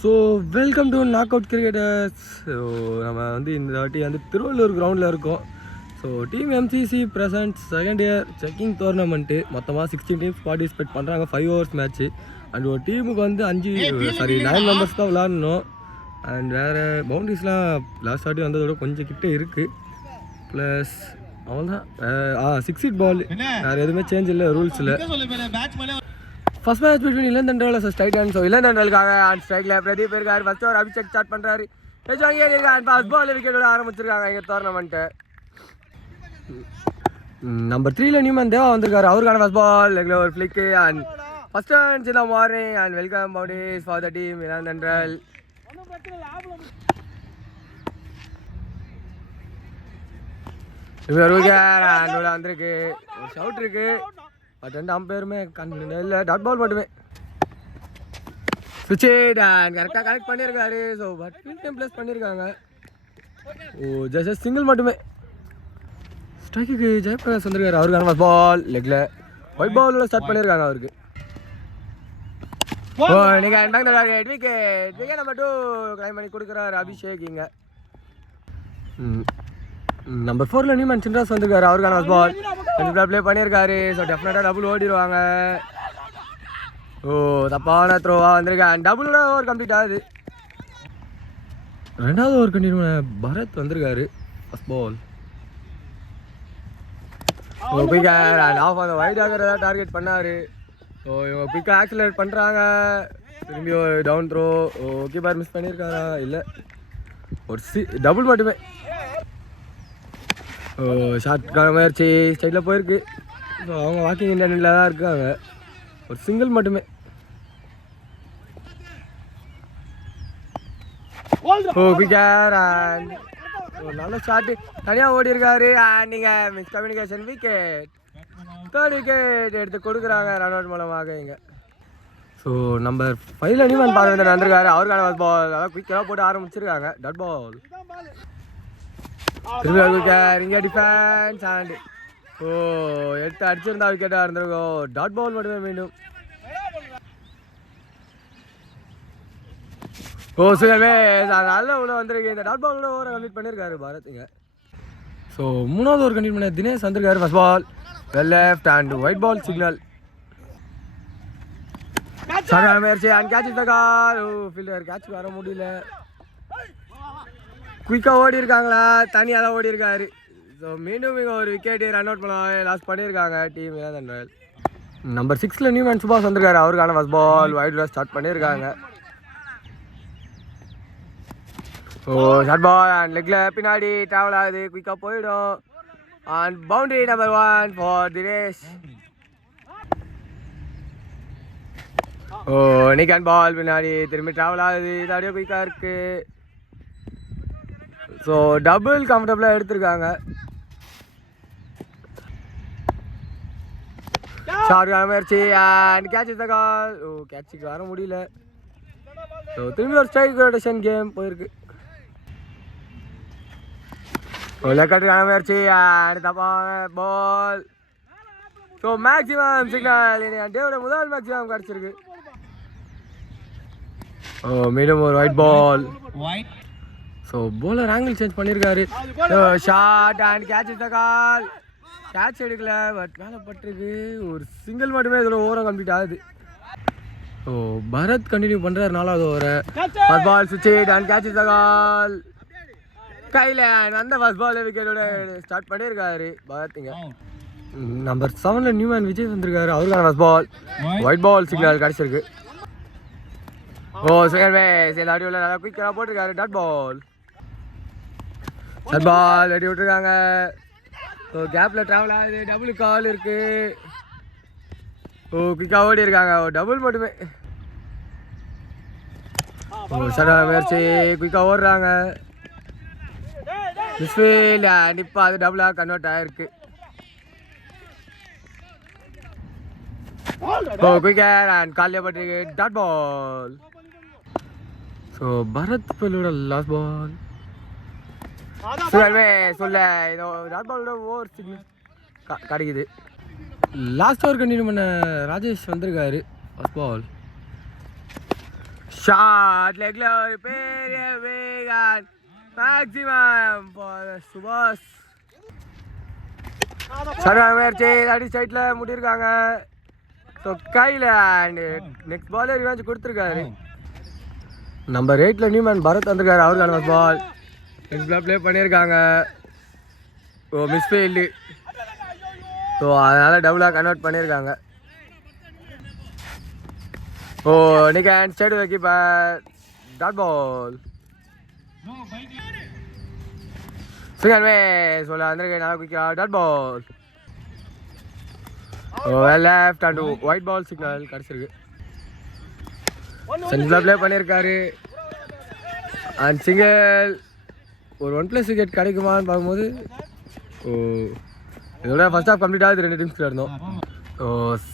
So welcome to knock out cricketers. So நம்ம இந்த வாட்டி திருவள்ளூர் கிரவுண்டில் இருக்கோம். So team MCC present second year checking tournament. மொத்தமாக 16 டீம்ஸ் பார்ட்டிசிபேட் பண்ணுறாங்க. 5 overs மேட்ச்சு. அண்ட் ஒரு டீமுக்கு 9 மெம்பர்ஸ் தான் விளாடணும். அண்ட் வேறு பவுண்ட்ரிஸ்லாம் லாஸ்ட் வாட்டி வந்ததோட கொஞ்சம் கிட்டே இருக்குது. ப்ளஸ் அவ்வளோதான். 6 feet பால், வேறு எதுவுமே சேஞ்ச் இல்லை ரூல்ஸில். First match between Ilan Thandal versus titans. So Ilan தண்டலுக்காக ஆன் ஸ்ட்ரைக்கில் பிரதீப் இருக்கார். ஃபர்ஸ்ட் ஓவர் அபிஷேக் ஸ்டார்ட் பண்ணுறாரு. ஃபர்ஸ்ட் பால் விக்கெட்டோட ஆரம்பிச்சிருக்காங்க இங்கே டோர்னமெண்ட்டு. நம்பர் 3ல நியூமன் தேவா வந்திருக்காரு. அவருக்கான ஃபர்ஸ்ட் பால் லெக்கில் ஒரு ஃப்ளிக்கு அண்ட் ஃபர்ஸ்ட் ரன்ஸ் இந்த morning and welcome boundaries for the team Ilan Thandal. வந்திருக்கு ஒரு ஷவுட் இருக்கு. பட் 2 அம்பையருமே இல்லை, டாட் பால் மட்டுமே. சுவிட்ச் அண்ட் கரெக்டாக கனெக்ட் பண்ணியிருக்காரு. So but field time plus பண்ணியிருக்காங்க. ஜஸ்ட் சிங்கிள் மட்டுமே. ஸ்ட்ரைக்குக்கு ஜெயபிரகாஷ் வந்திருக்காரு. அவருக்கான ஃபர்ஸ்ட் பால் லெக்கில் ஒயிட் பாலோட ஸ்டார்ட் பண்ணியிருக்காங்க அவருக்கு. விக்கெட் நம்பர் 2 கிளைம் பண்ணி கொடுக்குறாரு அபிஷேக். இங்கே நம்பர் 4ல நியூமன் சின்ராஸ் வந்திருக்காரு. அவருக்கான ஃபர்ஸ்ட் பால் கொஞ்சம் ப்ளே பண்ணியிருக்காரு. ஸோ டெஃபினட்டாக டபுள் ஓடிடுவாங்க. தப்பான த்ரோவாக வந்திருக்கேன். டபுளோட ஓவர் கம்ப்ளீட் ஆகுது. 2வது ஓவர் கண்டினியூ பரத் வந்திருக்காரு. ஃபர்ஸ்ட் பால் ஆஃப் அந்த வைட் ஆகிறதா டார்கெட் பண்ணார். ஸோ இவங்க குயிக்காக ஆக்சிலரேட் பண்ணுறாங்க. திரும்பி ஒரு டவுன் த்ரோ. கீப்பர் மிஸ் பண்ணியிருக்காரா? இல்லை, ஒரு டபுள் மட்டுமே. ஷார்ட்கான முயற்சி ஸ்டைலில் போயிருக்கு. ஸோ அவங்க வாக்கிங் இண்டியனில் தான் இருக்காங்க. ஒரு சிங்கிள் மட்டுமே. பிகர் அண்ட் ஒரு நல்ல ஷாட்டு தனியாக ஓடி இருக்காரு. அண்ட் நீங்கள் miss communication wicket. 3rd wicket எடுத்து கொடுக்குறாங்க ரன் அவுட் மூலமாக இங்கே. ஸோ நம்பர் 5ல நியூமன் பார்வையில் வந்திருக்காரு. அவருக்கான ஃபர்ஸ்ட் பால் அதான் குயிக்காக போட்டு ஆரம்பிச்சிருக்காங்க. டாட் பால் இங்கே டிஃபென்ஸ் அண்ட் எடுத்து அடிச்சிருந்தா விக்கெட்டாக இருந்திருக்கோம். டாட் பால் மட்டுமே மீண்டும். சுகமே நல்ல உள்ள வந்திருக்கு. இந்த டாட் பாலோட ஓவரை கம்ப்ளீட் பண்ணியிருக்காரு பாரத்துங்க. ஸோ 3வது ஓவர் கம்ப்ளீட் பண்ண தினேஷ் வந்திருக்காரு. First ball well left and wide ball signal. முயற்சி and catch the call. Fielder catch வர முடியல. குயிக்காக ஓடி இருக்காங்களா? தனியாக தான் ஓடி இருக்காரு. ஸோ மீண்டும் இங்கே ஒரு விக்கெட்டு ரன் அவுட் பண்ண லாஸ் பண்ணியிருக்காங்க டீம் இளன். நம்பர் 6ல நியூமன் சுபாஷ் வந்திருக்காரு. அவருக்கான ஃபர்ஸ்ட் பால் வைட் ஸ்டார்ட் பண்ணியிருக்காங்க. ஷார்ட் பால் அண்ட் லெக்கில் பின்னாடி ட்ராவல் ஆகுது. குயிக்காக போயிடும். And boundary number 1 for Dinesh. நிக்கான் பால் பின்னாடி திரும்பி ட்ராவல் ஆகுது. இது அப்படியே குயிக்காக இருக்குது. ஸோ டபுள் கம்ஃபர்டபுளாக எடுத்திருக்காங்க. ஷார்ட்கான முயற்சி அண்ட் கேட்ச் த கால். கேட்சுக்கு வர முடியல. ஸோ திரும்பி ஒரு ஸ்ட்ரைக் ரொட்டேஷன் கேம் போயிருக்கு. லெக்கட்டுக்கான முயற்சி அண்ட் தப்பான பால். ஸோ மேக்ஸிமம் சிக்னல் டேவோட முதல் மேக்ஸிமம் கிடச்சிருக்கு. மீண்டும் ஒரு white ball. So bowler angle change பண்ணியிருக்காரு. Short and catch the call. Catch எடுக்கல, பட் மேலே பட்டிருக்கு. ஒரு சிங்கிள் மட்டுமே இதில் ஓவரம் கம்ப்ளீட் ஆகுது. ஸோ பரத் கண்டினியூ பண்ணுறாரு 4வது ஓவரை. ஃபர்ஸ்ட் பால் சுவிட்ச் அண்ட் கேட்ச் த கால். கையில் அந்த ஃபர்ஸ்ட் பால் விக்கெட்டோட ஸ்டார்ட் பண்ணியிருக்காரு பரத்துங்க. நம்பர் 7ல நியூமன் விஜய் வந்திருக்காரு. அவருக்கான first ball white ball signal கிடச்சிருக்கு. செகண்ட் பேஸ் எல்லாரும் நல்லா குயிக்காக போட்டிருக்காரு. Dot ball. ஷார்ட் பால் வெட்டி விட்டுருக்காங்க. ஸோ கேப்பில் ட்ராவல் ஆகுது. டபுள் கால் இருக்குது. குயிக்காக ஓடி இருக்காங்க. டபுள் மட்டுமே. முயற்சி குயிக்காக ஓடுறாங்க. மிஸ்ஃபீல்ட் அண்ட் இப்போ அது டபுளாக கன்வெர்ட் ஆகிருக்கு. குயிக்கர் அண்ட் காலில் பட்டிருக்கு. Dot ball. ஸோ பரத் பல்லோட லாஸ்ட் பால். சொல்ல இதோ டாட் பாலோட ஓவர் சிக்னல் கிடைக்குது. லாஸ்ட் ஓவர் கண்டினியூ பண்ண ராஜேஷ் வந்திருக்காரு. ஃபர்ஸ்ட் பால் ஷாட் லெக்ல ஒரு பெரிய வேகன் மேக்ஸிமம் சுபாஷ் சரியான முயற்சி அடி சைட்ல முடியிருக்காங்க. ஸோ கையில் அண்ட் நெக்ஸ்ட் பால் ரிவெஞ்ச் கொடுத்துருக்காரு. நம்பர் 8 நியூமேன் பரத் வந்திருக்காரு. அவருக்கான பால் நெக்ஸ்ட் பால் ப்ளே பண்ணியிருக்காங்க. ஓ மிஸ்ஃபீல்டு. ஸோ அதனால் டபுளாக கன்வெர்ட் பண்ணியிருக்காங்க. ஓ இன்னைக்கு hand state keeper dot ball சிங்கர் வே சொல்ல வந்திருக்கு. நல்லா குயிக்கா dot ball. Oh left and wide ball signal கிடச்சிருக்கு. சென்டரில் ப்ளே பண்ணியிருக்காரு. அண்ட் சிங்கிள் ஒரு 1+ விக்கெட் கிடைக்குமான்னு பார்க்கும்போது ஓ இதோட ஃபர்ஸ்ட் ஹாஃப் கம்ப்ளீட் ஆகுது. 2 டீம்ஸில் இருந்தோம். ஓ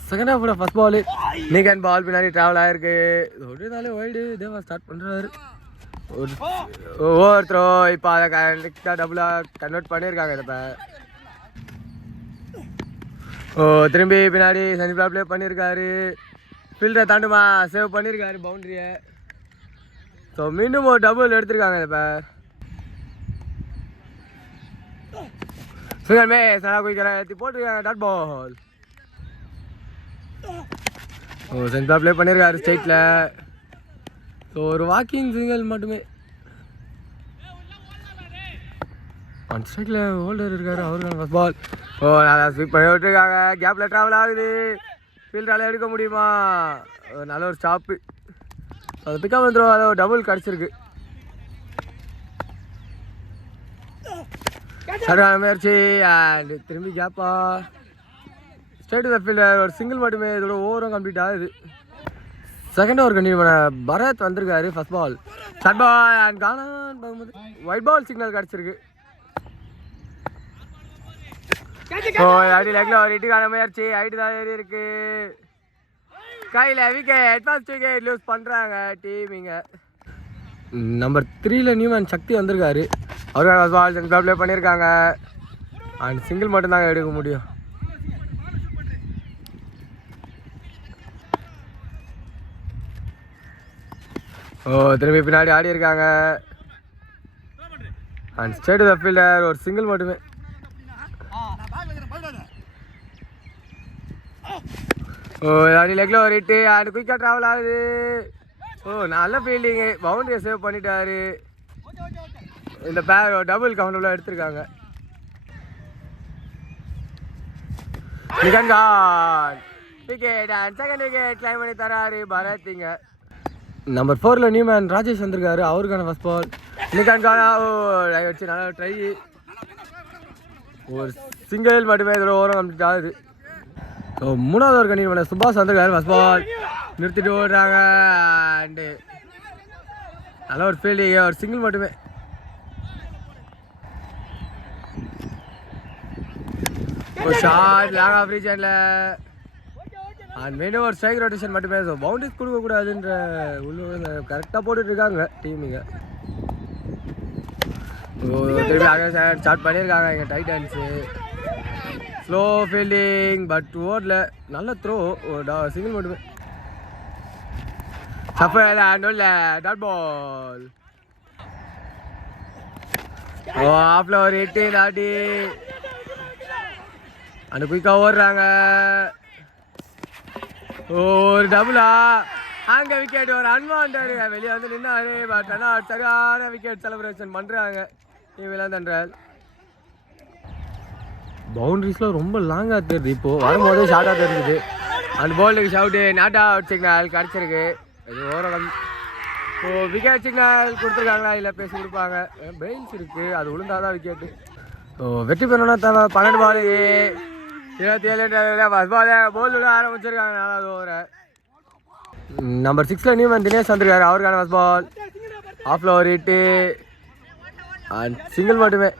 second ஹாஃபோட first ball நீக் and ball பின்னாடி ட்ராவல் ஆகிருக்கு. ஒரே வைல்டு தேவா ஸ்டார்ட் பண்ணுறாரு. ஓவர் த்ரோ இப்போ அதை கரெக்டாக டபுளாக கன்வெர்ட் பண்ணியிருக்காங்க. இப்போ ஓ திரும்பி பின்னாடி சந்திப்பா ப்ளே பண்ணியிருக்காரு. ஃபீல்டரை தாண்டுமா சேவ் பண்ணியிருக்காரு பவுண்ட்ரியை. ஸோ மீண்டும் ஒரு டபுள் எடுத்திருக்காங்க. இப்போ சிங்கர் மேஸ் நல்லா குயிக்கிறேன் ஏற்றி போட்டிருக்காங்க டாட் பால். ஓ சென்டா ப்ளே பண்ணியிருக்காரு ஸ்டேட்டில். ஸோ ஒரு வாக்கிங் சிங்கிள் மட்டுமே. ஒன் ஸ்ட்ரைக்கில் ஹோல்டர் இருக்காரு. அவருக்கான ஃபர்ஸ்ட் பால். ஓ நல்லா ஸ்வீப் பண்ணி விட்டுருக்காங்க. கேப்பில் ட்ராவல் ஆகுது. ஃபீல்டால் எடுக்க முடியுமா? நல்ல ஒரு ஸ்டாப்பு. அது பிக்கப் வந்துடும். அதை ஒரு டபுள் கிடச்சிருக்கு. சரியான முயற்சி அண்ட் திரும்பி கேப்பா ஸ்ட்ரைட் த ஃபீல்டர். ஒரு சிங்கிள் மட்டுமே. இதோட ஓவரும் கம்ப்ளீட் ஆகுது. செகண்ட் ஓவர் கண்டினியூ பண்ண பரத் வந்திருக்காரு. First ball short ball and கானான்னு பார்க்கும்போது ஒயிட் பால் சிக்னல் கிடச்சிருக்கு. ஓ அடி லெக்ல ஒரு இட்டுக்கான முயற்சி. ஐட்டு தான் ஏறி இருக்கு. கையில் விக்கெட் ஃபர்ஸ்ட் விக்கெட் லூஸ் பண்ணுறாங்க டீமிங்க. நம்பர் 3 நியூமேன் சக்தி வந்திருக்காரு. அவருக்கான பால் சென்டர் ப்ளே பண்ணியிருக்காங்க. அண்ட் சிங்கிள் மட்டும்தாங்க எடுக்க முடியும். ஓ திரும்பி பின்னாடி ஆடி இருக்காங்க. அண்ட் ஸ்ட்ரைட் த ஃபீல்டர் ஒரு சிங்கிள் மட்டுமே. ஓ அடி லெக்ல ஒரு ஹிட்டு அண்ட் குயிக்காக ட்ராவல் ஆகுது. ஓ நல்ல ஃபீல்டிங்கு. பவுண்டரியை சேவ் பண்ணிட்டாரு. இந்த பேர் டபுள் கவுண்டபுளாக எடுத்திருக்காங்க. Wicket and second wicket claim பண்ணி தராரு பரத். இங்க நம்பர் 4 நியூமேன் ராஜேஷ் வந்திருக்காரு. அவருக்கான ஃபர்ஸ்ட் பால் நிகான் கானா. ஓ வச்சு நல்லா ட்ரை. ஒரு சிங்கிள் மட்டுமே இதோட ஓரம் கம்ப்ளீட் ஆகுது. ஸோ 3வது ஓவர் கண்டினியூ பண்ண சுபாஷ் வந்திருக்காரு. ஃபர்ஸ்ட் பால் நிறுத்திட்டு ஓடுறாங்க. அண்டு நல்ல ஒரு ஃபீல்டிங். ஒரு சிங்கிள் மட்டுமே. ஒரு ஷார்ட் லாங் ஆஃப் ரீஜனில் அண்ட் மீண்டும் ஒரு ஸ்ட்ரைக் ரொட்டேஷன் மட்டுமே. ஸோ பவுண்டரிஸ் கொடுக்கக்கூடாதுன்ற உள்ள கரெக்டாக போட்டுட்ருக்காங்க டீமிங்க. திரும்பி ஆக ஸ்டார்ட் பண்ணியிருக்காங்க எங்கள் டைட்டன்ஸு. ஸ்லோ ஃபீல்டிங் பட் ஓவரில் நல்ல த்ரோ. சிங்கிள் மட்டுமே. சஃபர் அண்ட் உள்ள டாட் பால். ஓ ஆஃப்ல ஒரு ஹிட்டு தாட்டி அந்த குயிக்காக ஓடுறாங்க. ஒரு டபுளா அங்கே விக்கெட். ஒரு அன்வான்டட் வெளியே வந்து நின்னாரு. பட் ஆனால் சரியான விக்கெட் செலிப்ரேஷன் பண்ணுறாங்க விளாந்தன்றால். பவுண்டரிஸ்லாம் ரொம்ப லாங்காக தெரியுது. இப்போது வரும்போதே ஷார்ட்டாக தெரிஞ்சுது. அந்த பாலுக்கு ஷவுட்டு நாட் அவுட் சிக்னல் கிடச்சிருக்கு. இது ஓரம். ஸோ விக்கெட் சிக்னல் கொடுத்துருக்காங்களா இல்லை பேசி கொடுப்பாங்க. பெயில்ஸ் இருக்குது. அது விழுந்தாதான் விக்கெட்டு. ஸோ வெற்றி பெறணும்னா தேவை 12 பால் 27 ஃபர்ஸ்ட் பால் போல் விட ஆரம்பிச்சிருக்காங்க. 4வது ஓவரை. நம்பர் 6 நியூமேன் தினேஷ் வந்திருக்காரு. அவருக்கான ஃபர்ஸ்ட் பால் ஆஃப்ல ஒரு ஹிட்டு அண்ட் சிங்கிள் மட்டுமே.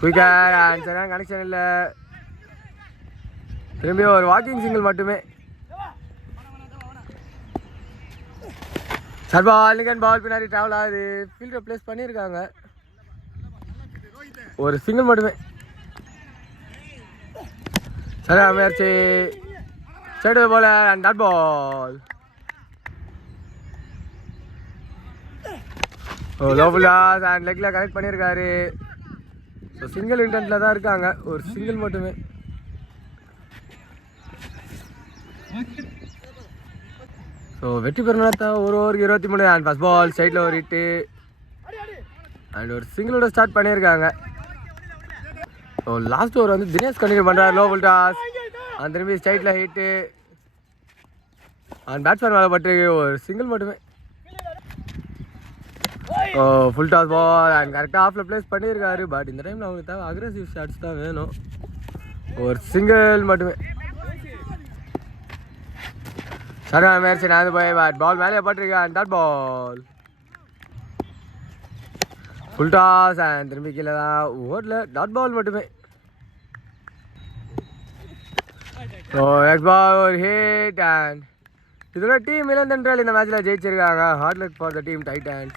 குயிக்கர் அண்ட் சரியான கனெக்ஷன் இல்லை. திரும்பி ஒரு வாக்கிங் சிங்கிள் மட்டுமே. ஷார்ட் பால் நிகன் பால் பின்னாடி ட்ராவல் ஆகுது. ஃபீல்டர் பிளேஸ் பண்ணியிருக்காங்க. ஒரு சிங்கிள் மட்டுமே. சரியா முயற்சி ஸ்ட்ரைட் போல and dot ball. Low full toss and லெக்கில் கனெக்ட் பண்ணியிருக்காரு. ஸோ சிங்கிள் இன்டென்ட்டில் தான் இருக்காங்க, ஒரு சிங்கிள் மட்டுமே. ஸோ வெற்றி பெறணும் ஒரு ஓவருக்கு 23 அண்ட் ஃபஸ்ட் பால் ஸ்ட்ரைட்டில் ஒரு ஹிட்டு அண்ட் ஒரு சிங்கிளோட ஸ்டார்ட் பண்ணியிருக்காங்க. ஸோ லாஸ்ட் ஓவர் வந்து தினேஷ் கண்டினியூ பண்ணுறாரு. லோ ஃபுல் டாஸ் அந்த திரும்பி ஸ்ட்ரைட்டில் ஹிட்டு அண்ட் பேட்ஸ்மேன் மேலே பட்டு ஒரு சிங்கிள் மட்டுமே. ஃபுல் டாஸ் பால் அண்ட் கரெக்டாக ஆஃபில் ப்ளேஸ் பண்ணியிருக்காரு. பட் இந்த டைமில் அவங்களுக்கு தேவை அக்ரெசிவ் ஷாட்ஸ் தான் வேணும். ஒரு சிங்கிள் மட்டுமே. சரியான முயற்சி நான் போய் பட் பால் மேலே பட்டிருக்கேன். Dot ball full toss and திரும்பி கீழே தான் ஓடல. டாட் பால் மட்டுமே. ஸோ எக்ஸ் பால் ஒரு ஹிட் அண்ட் இதோட டீம் 11 இந்த மேட்ச்சில் ஜெயிச்சிருக்காங்க. Hard luck for the team Titans.